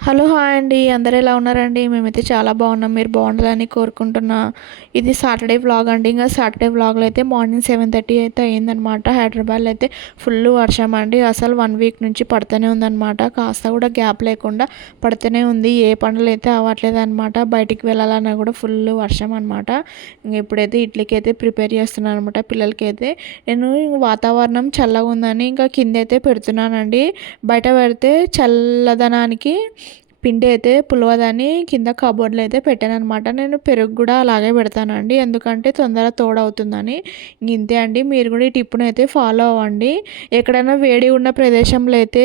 Hello hi అండి. అందరూ ఎలా ఉన్నారండి? మేమైతే చాలా బాగున్నాం. మీరు బాగుండాలని కోరుకుంటున్నా. ఇది సాటర్డే వ్లాగ్ అండి. ఇంకా సాటర్డే వ్లాగ్లో అయితే మార్నింగ్ సెవెన్ థర్టీ అయితే అయ్యిందనమాట హైదరాబాద్లో అయితే ఫుల్ వర్షం అండి. అసలు వన్ వీక్ నుంచి పడుతూనే ఉందన్నమాట. కాస్త కూడా గ్యాప్ లేకుండా పడుతూనే ఉంది. ఏ పనులు అయితే అవ్వట్లేదు అనమాట బయటికి వెళ్ళాలన్నా కూడా ఫుల్ వర్షం అనమాట ఇంక ఇప్పుడైతే ఇడ్లీకి అయితే ప్రిపేర్ చేస్తున్నాను అనమాట పిల్లలకి అయితే నేను వాతావరణం చల్లగా ఉందని ఇంకా కింద అయితే పెడుతున్నానండి. బయట పెడితే చల్లదనానికి పిండి అయితే పులవదని కింద కబోర్డ్లో అయితే పెట్టాను అనమాట నేను పెరుగు కూడా అలాగే పెడతానండి. ఎందుకంటే తొందర తోడవుతుందని. ఇంతే అండి. మీరు కూడా ఈ టిప్పును అయితే ఫాలో అవ్వండి. ఎక్కడైనా వేడి ఉన్న ప్రదేశంలో అయితే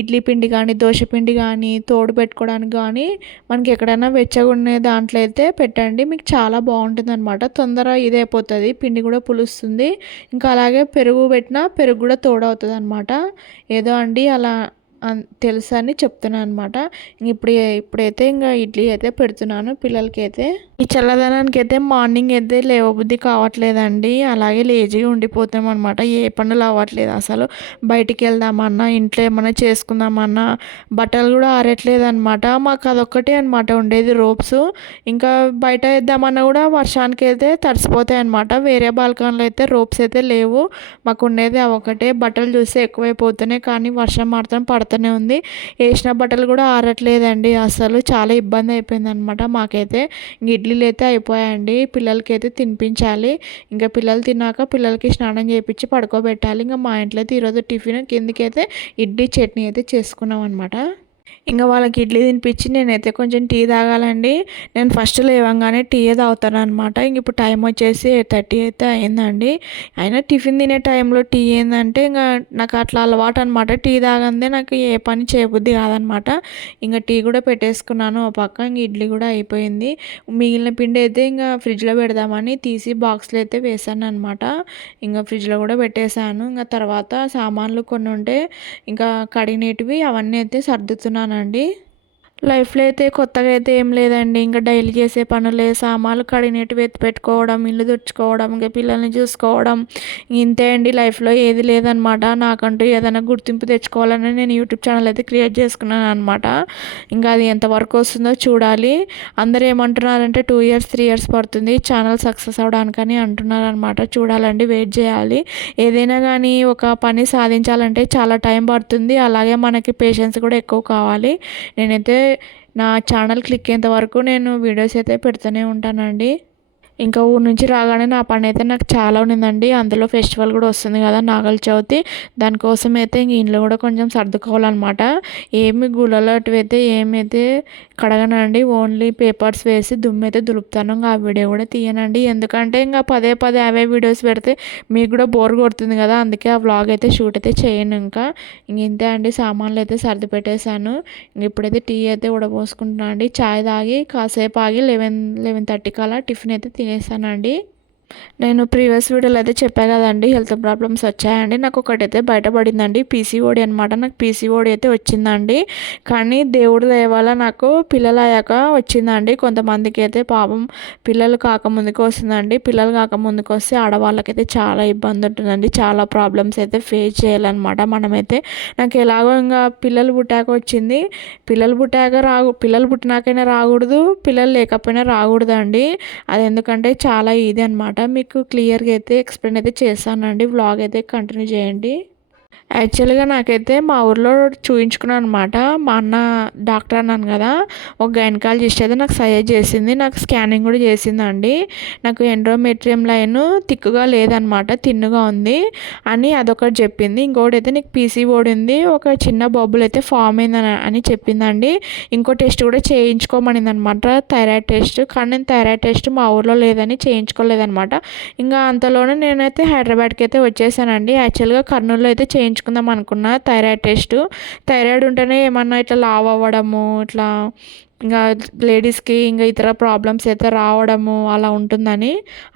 ఇడ్లీ పిండి కానీ దోశ పిండి కానీ తోడు పెట్టుకోవడానికి కానీ మనకి ఎక్కడైనా వెచ్చగా ఉండే దాంట్లో అయితే పెట్టండి. మీకు చాలా బాగుంటుంది అనమాట తొందర ఇదైపోతుంది. పిండి కూడా పులుస్తుంది. ఇంకా అలాగే పెరుగు పెట్టినా పెరుగు కూడా తోడవుతుంది అనమాట ఏదో అండి అలా తెలుసని అని చెప్తున్నాను అనమాట ఇప్పుడు ఇప్పుడైతే ఇంకా ఇడ్లీ అయితే పెడుతున్నాను పిల్లలకి అయితే ఈ చల్లదనానికి అయితే మార్నింగ్ అయితే లేవబుద్ధి కావట్లేదండి. అలాగే లేజీగా ఉండిపోతాం అనమాట ఏ పనులు అవ్వట్లేదు అసలు. బయటికి వెళ్దామన్నా ఇంట్లో ఏమన్నా చేసుకుందామన్నా బట్టలు కూడా ఆరట్లేదు అనమాట మాకు అదొక్కటే అనమాట ఉండేది రోప్స్. ఇంకా బయట వేద్దామన్నా కూడా వర్షానికి అయితే తడిసిపోతాయి అనమాట వేరే బాల్కనీలో అయితే రోప్స్ అయితే లేవు. మాకు ఉండేది ఒకటే బట్టలు చూస్తే ఎక్కువైపోతున్నాయి కానీ వర్షం మాత్రం పడుతూనే ఉంది. వేసిన బట్టలు కూడా ఆరట్లేదండి. అసలు చాలా ఇబ్బంది అయిపోయింది అనమాట మాకైతే ఇడ్లీలు అయితే అయిపోయాయండి. పిల్లలకి అయితే తినిపించాలి. ఇంకా పిల్లలు తిన్నాక పిల్లలకి స్నానం చేయించి పడుకోబెట్టాలి. ఇంకా మా ఇంట్లో అయితే ఈరోజు టిఫిన్ కిందకైతే ఇడ్లీ చట్నీ అయితే చేసుకున్నాం అనమాట ఇంకా వాళ్ళకి ఇడ్లీ తినిపించి నేనైతే కొంచెం టీ తాగాలండి. నేను ఫస్ట్ లేవంగానే టీయే తాగుతాను అనమాట ఇంక ఇప్పుడు టైం వచ్చేసి ఎయిట్ థర్టీ అయితే అయిందండి. అయినా టిఫిన్ తినే టైంలో టీ ఏంటంటే ఇంకా నాకు అట్లా అలవాటు అనమాట టీ తాగందే నాకు ఏ పని చేయబుద్ధి కాదనమాట ఇంకా టీ కూడా పెట్టేసుకున్నాను ఒక పక్క ఇంక ఇడ్లీ కూడా అయిపోయింది. మిగిలిన పిండి అయితే ఇంకా ఫ్రిడ్జ్లో పెడదామని తీసి బాక్స్లో అయితే వేసాను అనమాట ఇంకా ఫ్రిడ్జ్లో కూడా పెట్టేశాను. ఇంకా తర్వాత సామాన్లు కొన్ని ఉంటే ఇంకా కడిగినటివి అవన్నీ అయితే సర్దుతున్నాను అండి. లైఫ్లో అయితే కొత్తగా అయితే ఏం లేదండి. ఇంకా డైలీ చేసే పనులే సామాన్లు కడిగినట్టు ఎత్తి పెట్టుకోవడం ఇల్లు తుడుచుకోవడం ఇంకా పిల్లల్ని చూసుకోవడం ఇంతే అండి లైఫ్లో ఏది లేదనమాట. నాకంటూ ఏదైనా గుర్తింపు తెచ్చుకోవాలని నేను యూట్యూబ్ ఛానల్ అయితే క్రియేట్ చేసుకున్నాను అనమాట. ఇంకా అది ఎంతవరకు వస్తుందో చూడాలి. అందరూ ఏమంటున్నారంటే టూ ఇయర్స్ త్రీ ఇయర్స్ పడుతుంది. ఛానల్ సక్సెస్ అవడానికని అంటున్నారనమాట. చూడాలండి వెయిట్ చేయాలి. ఏదైనా కానీ ఒక పని సాధించాలంటే చాలా టైం పడుతుంది. అలాగే మనకి పేషెన్స్ కూడా ఎక్కువ కావాలి. నేనైతే నా ఛానల్ క్లిక్ అయ్యేంత వరకు నేను వీడియోస్ అయితే పెడుతూనే ఉంటానండి. ఇంకా ఊరు నుంచి రాగానే నా పని అయితే నాకు చాలా ఉన్నిందండి. అందులో ఫెస్టివల్ కూడా వస్తుంది కదా నాగల చవితి. దానికోసం అయితే ఇంక ఇంట్లో కూడా కొంచెం సర్దుకోవాలన్నమాట. ఏమి గుళ్ళలో అటువైతే ఏమైతే కడగనండి ఓన్లీ పేపర్స్ వేసి దుమ్ము అయితే దులుపుతాను. ఇంకా ఆ వీడియో కూడా తీయనండి. ఎందుకంటే ఇంకా పదే పదే అవే వీడియోస్ పెడితే మీకు కూడా బోర్ కొడుతుంది కదా. అందుకే ఆ వ్లాగ్ అయితే షూట్ అయితే చేయను ఇంకా. ఇంక ఇంతే అండి. సామాన్లు అయితే సర్ది పెట్టేశాను. ఇంక ఇప్పుడైతే టీ అయితే ఉడబోసుకుంటున్నాను అండి. చాయ్ తాగి కాసేపు ఆగి లెవెన్ లెవెన్ థర్టీకి అలా టిఫిన్ అయితే తినేసానండి నేను ప్రీవియస్ వీడియోలో అయితే చెప్పాను కదండి హెల్త్ ప్రాబ్లమ్స్ వచ్చాయండి. నాకు ఒకటైతే బయటపడిందండి పీసీఓడి అనమాట నాకు పీసీఓడి అయితే వచ్చిందండి. కానీ దేవుడి దయవల్ల నాకు పిల్లలు అయ్యాక వచ్చిందండి. కొంతమందికి అయితే పాపం పిల్లలు కాకముందుకు వస్తుందండి. పిల్లలు కాకముందుకు వస్తే ఆడవాళ్ళకైతే చాలా ఇబ్బంది ఉంటుందండి. చాలా ప్రాబ్లమ్స్ అయితే ఫేస్ చేయాలన్నమాట. మనమైతే నాకు ఎలాగో ఇంకా పిల్లలు పుట్టాక వచ్చింది. పిల్లలు పుట్టాక రాగు పిల్లలు పుట్టినాకైనా రాకూడదు పిల్లలు లేకపోయినా రాకూడదండి. అది ఎందుకంటే చాలా ఇది అనమాట మీకు క్లియర్గా అయితే ఎక్స్ప్లెయిన్ అయితే చేస్తానండి వ్లాగ్ అయితే కంటిన్యూ చేయండి. యాక్చువల్గా నాకైతే మా ఊర్లో చూయించుకున్నాను అనమాట మా అన్న డాక్టర్ అన్నాను కదా ఒక గైనకాలజిస్ట్ అయితే నాకు సజెస్ట్ చేసింది. నాకు స్కానింగ్ కూడా చేసిందండి. నాకు ఎండ్రోమెట్రియం లైన్ తిక్కుగా లేదనమాట తిన్నుగా ఉంది అని అదొకటి చెప్పింది. ఇంకోటి అయితే నీకు పీసీ ఉంది ఒక చిన్న బొబ్బులు అయితే ఫామ్ అయిందని అని చెప్పిందండి. ఇంకో టెస్ట్ కూడా చేయించుకోమనింది అనమాట థైరాయిడ్ టెస్ట్. కానీ నేను థైరాయిడ్ టెస్ట్ మా ఊర్లో లేదని చేయించుకోలేదనమాట. ఇంకా అంతలోనే నేనైతే హైదరాబాద్కి అయితే వచ్చేసానండి. యాక్చువల్గా కర్నూలులో అయితే చేయించు చేయించుకుందాం అనుకున్నా థైరాయిడ్ టెస్ట్. థైరాయిడ్ ఉంటేనే ఏమన్నా ఇట్లా లావ్ అవ్వడము ఇట్లా ఇంకా లేడీస్కి ఇంకా ఇతర ప్రాబ్లమ్స్ అయితే రావడము అలా ఉంటుందని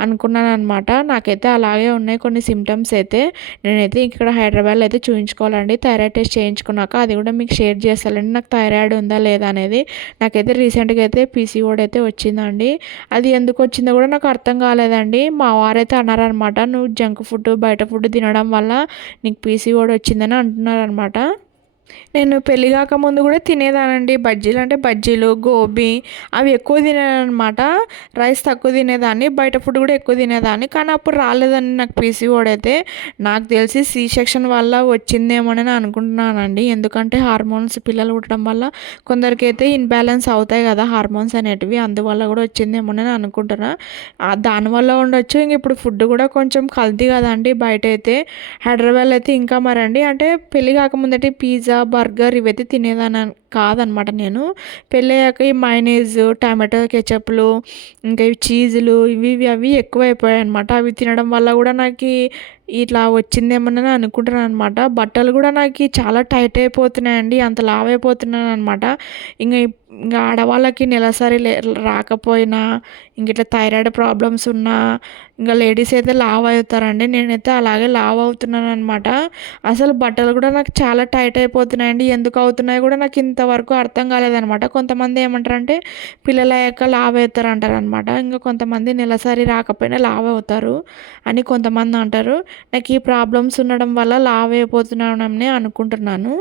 అనుకున్నాను అనమాట నాకైతే అలాగే ఉన్నాయి కొన్ని సిమ్టమ్స్ అయితే. నేనైతే ఇక్కడ హైదరాబాద్లో అయితే చూపించుకోవాలండి థైరాయిడ్ టెస్ట్ చేయించుకున్నాక అది కూడా మీకు షేర్ చేస్తానండి. నాకు థైరాయిడ్ ఉందా లేదా అనేది. నాకైతే రీసెంట్గా అయితే పీసీఓడి అయితే వచ్చిందండి. అది ఎందుకు వచ్చిందో కూడా నాకు అర్థం కాలేదండి. మా వారైతే అన్నారనమాట నువ్వు జంక్ ఫుడ్ బయట ఫుడ్ తినడం వల్ల నీకు పీసీఓడి వచ్చిందని అంటున్నారనమాట నేను పెళ్ళి కాకముందు కూడా తినేదానండి. బజ్జీలు అంటే బజ్జీలు గోబీ అవి ఎక్కువ తినేదనమాట రైస్ తక్కువ తినేదాన్ని బయట ఫుడ్ కూడా ఎక్కువ తినేదాన్ని. కానీ అప్పుడు రాలేదండి నాకు పీసీఓడి అయితే నాకు తెలిసి సి సెక్షన్ వల్ల వచ్చిందేమోనని అనుకుంటున్నానండి. ఎందుకంటే హార్మోన్స్ పిల్లలు పుట్టడం వల్ల కొందరికి అయితే ఇన్బ్యాలెన్స్ అవుతాయి కదా హార్మోన్స్ అనేటివి. అందువల్ల కూడా వచ్చిందేమోనని అనుకుంటున్నా. దానివల్ల ఉండొచ్చు. ఇంక ఇప్పుడు ఫుడ్ కూడా కొంచెం కల్తీ కదండి. బయట అయితే హైదరాబాద్ అయితే ఇంకా మరండి. అంటే పెళ్ళి కాకముందటి పిజ్జా బర్గర్ ఇవైతే తినేదాన్ని కాదనమాట నేను. పెళ్ళయ్యాక ఈ మైనీజ్ టమాటో కెచప్లు ఇంకా ఇవి చీజులు ఇవి ఇవి అవి ఎక్కువైపోయాయి అనమాట అవి తినడం వల్ల కూడా నాకు ఇట్లా వచ్చిందేమోనని అనుకుంటున్నాను అనమాట బట్టలు కూడా నాకు చాలా టైట్ అయిపోతున్నాయండి అంత లావ్ అయిపోతున్నాను అనమాట ఇంకా ఇంకా ఆడవాళ్ళకి నెలసరి రాకపోయినా ఇంక ఇట్లా థైరాయిడ్ ప్రాబ్లమ్స్ ఉన్నా ఇంకా లేడీస్ అయితే లావ్ అవుతారండి నేనైతే అలాగే లావ్ అవుతున్నాను అనమాట అసలు బట్టలు కూడా నాకు చాలా టైట్ అయిపోతున్నాయండి. ఎందుకు అవుతున్నాయి కూడా నాకు ఇంత ఇంతవరకు అర్థం కాలేదనమాట. కొంతమంది ఏమంటారంటే పిల్లలు అయ్యాక లావ్ అవుతారు అంటారు అనమాట ఇంకా కొంతమంది నెలసరి రాకపోయినా లావ్ అవుతారు అని కొంతమంది అంటారు. నాకు ఈ ప్రాబ్లమ్స్ ఉండడం వల్ల లావ్ అయిపోతున్నానని అనుకుంటున్నాను.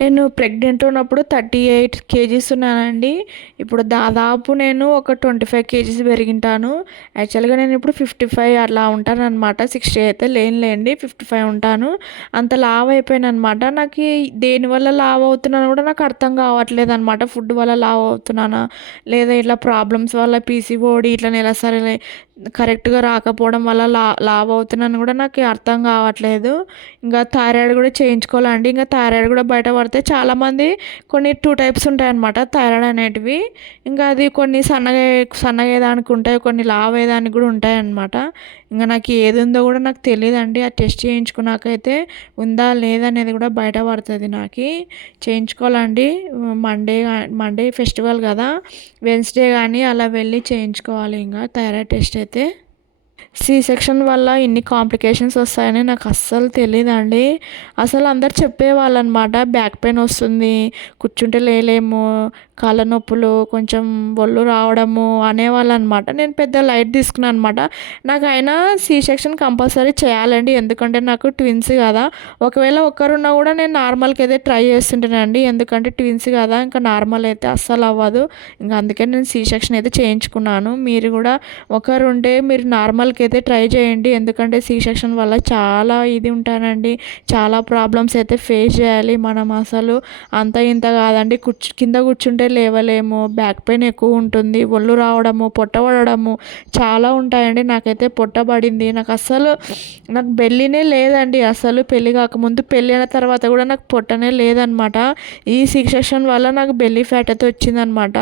నేను ప్రెగ్నెంట్ ఉన్నప్పుడు థర్టీ ఎయిట్ కేజీస్ ఉన్నానండి. ఇప్పుడు దాదాపు నేను ఒక ట్వంటీ ఫైవ్ కేజీస్ పెరిగింటాను యాక్చువల్గా నేను ఇప్పుడు ఫిఫ్టీ ఫైవ్ అలా ఉంటాను అనమాట సిక్స్టీ అయితే లేనులేండి ఫిఫ్టీ ఫైవ్ ఉంటాను. అంత లావ్ అయిపోయాను అనమాట నాకు దేనివల్ల లావ్ అవుతున్నాను కూడా నాకు అర్థం కావట్లేదు అనమాట ఫుడ్ వల్ల లావ్ అవుతున్నానా? లేదా ఇట్లా ప్రాబ్లమ్స్ వల్ల పీసీఓడి ఇట్లా నెలసరి కరెక్ట్గా రాకపోవడం వల్ల లా లావ్ అవుతున్నాను కూడా నాకు అర్థం కావట్లేదు. ఇంకా థైరాయిడ్ కూడా చేయించుకోవాలండి. ఇంకా థైరాయిడ్ కూడా బయట పడితే చాలామంది కొన్ని టూ టైప్స్ ఉంటాయన్నమాట. థైరాయిడ్ అనేటివి ఇంకా అది కొన్ని సన్నగా సన్నగా దానికి ఉంటాయి కొన్ని లావ్ కూడా ఉంటాయన్నమాట. ఇంకా నాకు ఏది ఉందో కూడా నాకు తెలియదండి ఆ టెస్ట్ చేయించుకున్నాకైతే ఉందా లేదా అనేది కూడా బయట పడుతుంది నాకు. చేయించుకోవాలండి. మండే మండే ఫెస్టివల్ కదా. వెన్స్డే కానీ అలా వెళ్ళి చేయించుకోవాలి ఇంకా థైరాయిడ్ టెస్ట్ అయితే. సి సెక్షన్ వల్ల ఇన్ని కాంప్లికేషన్స్ వస్తాయని నాకు అస్సలు తెలియదండి అసలు అందరు చెప్పేవాళ్ళు అనమాట బ్యాక్ పెయిన్ వస్తుంది కూర్చుంటే లేలేము కాళ్ళ నొప్పులు కొంచెం ఒళ్ళు రావడము అనేవాళ్ళు అనమాట నేను పెద్ద లైట్ తీసుకున్నాను అనమాట నాకు అయినా సి సెక్షన్ కంపల్సరీ చేయాలండి ఎందుకంటే నాకు ట్విన్స్ కదా. ఒకవేళ ఒక్కరున్నా కూడా నేను నార్మల్కి అయితే ట్రై చేస్తుంటానండి ఎందుకంటే ట్విన్స్ కదా ఇంకా నార్మల్ అయితే అస్సలు అవ్వదు. ఇంకా అందుకే నేను సి సెక్షన్ అయితే చేయించుకున్నాను. మీరు కూడా ఒకరుంటే మీరు నార్మల్కి అయితే ట్రై చేయండి. ఎందుకంటే సి సెక్షన్ వల్ల చాలా ఇది ఉంటానండి. చాలా ప్రాబ్లమ్స్ అయితే ఫేస్ చేయాలి. మనం అసలు అంత ఇంత కాదండి. కూర్చు కింద కూర్చుంటే లేవలేము. బ్యాక్ పెయిన్ ఎక్కువ ఉంటుంది. ఒళ్ళు రావడము పొట్ట పడడము చాలా ఉంటాయండి. నాకైతే పొట్ట పడింది. నాకు అసలు నాకు బెల్లినే లేదండి. అసలు పెళ్ళి కాకముందు పెళ్ళి అయిన తర్వాత కూడా నాకు పొట్టనే లేదనమాట. ఈ సి సెక్షన్ వల్ల నాకు బెల్లి ఫ్యాట్ అయితే వచ్చిందనమాట.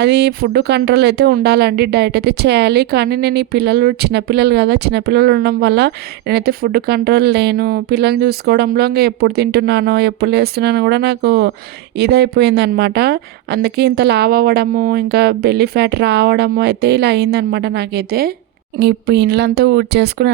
అది ఫుడ్ కంట్రోల్ అయితే ఉండాలండి. డైట్ అయితే చేయాలి. కానీ నేను ఈ పిల్లలు చిన్నపిల్లలు కదా చిన్నపిల్లలు ఉండడం వల్ల నేనైతే ఫుడ్ కంట్రోల్ లేను. పిల్లల్ని చూసుకోవడంలో ఇంకా ఎప్పుడు తింటున్నానో ఎప్పుడు లేస్తున్నానో కూడా నాకు ఇదైపోయిందనమాట. అందుకే ఇంత లావ్ అవ్వడము ఇంకా బెల్లీ ఫ్యాట్ రావడము అయితే ఇలా అయిందనమాట నాకైతే. ఇప్పుడు ఇండ్లంతా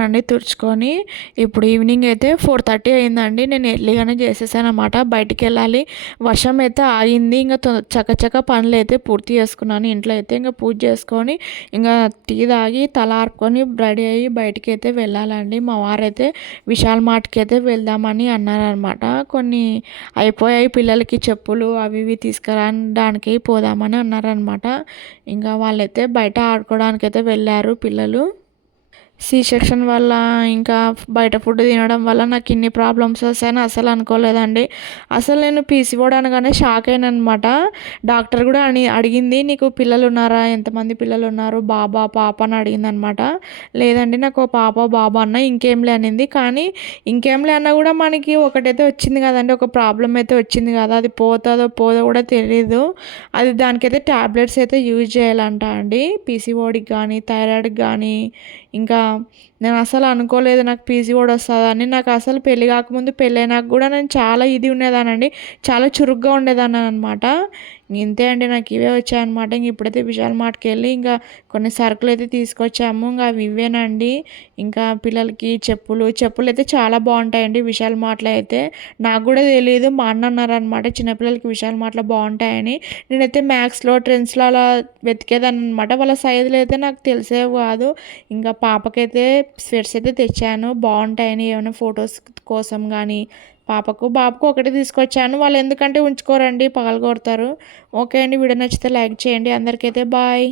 అండి తుడుచుకొని. ఇప్పుడు ఈవినింగ్ అయితే ఫోర్ థర్టీ అయిందండి. నేను ఎర్లీగానే చేసేసాను అనమాట బయటికి వెళ్ళాలి. వర్షం అయితే ఆగింది. ఇంకా చక్కచక్క పనులు అయితే పూర్తి చేసుకున్నాను. ఇంట్లో అయితే ఇంకా పూజ చేసుకొని ఇంకా టీ తాగి తల ఆర్పుకొని రెడీ అయ్యి బయటికి అయితే వెళ్ళాలండి. మా వారైతే విశాల్ మార్ట్కి అయితే వెళ్దామని అన్నారనమాట కొన్ని అయిపోయాయి పిల్లలకి చెప్పులు అవి ఇవి తీసుకురాడానికి పోదామని అన్నారనమాట ఇంకా వాళ్ళైతే బయట ఆడుకోవడానికి అయితే వెళ్ళారు పిల్లలు. సి సెక్షన్ వల్ల ఇంకా బయట ఫుడ్ తినడం వల్ల నాకు ఇన్ని ప్రాబ్లమ్స్ వస్తాయని అసలు అనుకోలేదండి. అసలు నేను పీసీఓడి అనగానే షాక్ అయినా అనమాట డాక్టర్ కూడా అని అడిగింది నీకు పిల్లలు ఉన్నారా ఎంతమంది పిల్లలు ఉన్నారు బాబా పాప అని అడిగింది అనమాట లేదండి నాకు పాప బాబా అన్న ఇంకేంలే అనింది. కానీ ఇంకేంలే అన్నా కూడా మనకి ఒకటైతే వచ్చింది కదండి ఒక ప్రాబ్లం అయితే వచ్చింది కదా. అది పోతుందో పోదో కూడా తెలియదు అది దానికైతే ట్యాబ్లెట్స్ అయితే యూజ్ చేయాలంట అండి. పీసీఓడికి కానీ థైరాయిడ్కి కానీ ఇంకా నేను అసలు అనుకోలేదు నాకు పీసీఓడి వస్తుందని. నాకు అసలు పెళ్ళి కాకముందు పెళ్ళైనాక కూడా నేను చాలా ఇది ఉండేదానండి. చాలా చురుగ్గా ఉండేదాన్ని అనమాట ఇంతే అండి నాకు ఇవే వచ్చాయన్నమాట. ఇంక ఇప్పుడైతే విశాల్ మార్ట్కి వెళ్ళి ఇంకా కొన్ని సరుకులు అయితే తీసుకొచ్చాము. ఇంకా అవి ఇవేనండి ఇంకా పిల్లలకి చెప్పులు చెప్పులు అయితే చాలా బాగుంటాయండి విశాల్ మార్ట్లో అయితే. నాకు కూడా తెలియదు మా అన్న అన్నారనమాట చిన్నపిల్లలకి విశాల్ మార్ట్లో బాగుంటాయని. నేనైతే మ్యాథ్స్లో ట్రెండ్స్లో అలా వెతికేదాన్ని అనమాట వాళ్ళ సైజులు అయితే నాకు తెలిసేవి కాదు. ఇంకా పాపకైతే స్వెట్స్ అయితే తెచ్చాను. బాగుంటాయని ఏమైనా ఫొటోస్ కోసం కానీ పాపకు బాబుకు ఒకటి తీసుకొచ్చాను. వాళ్ళు ఎందుకంటే ఉంచుకోరండి పగలగొడతారు ఓకే అండి వీడియో నచ్చితే లైక్ చేయండి. అందరికైతే బాయ్.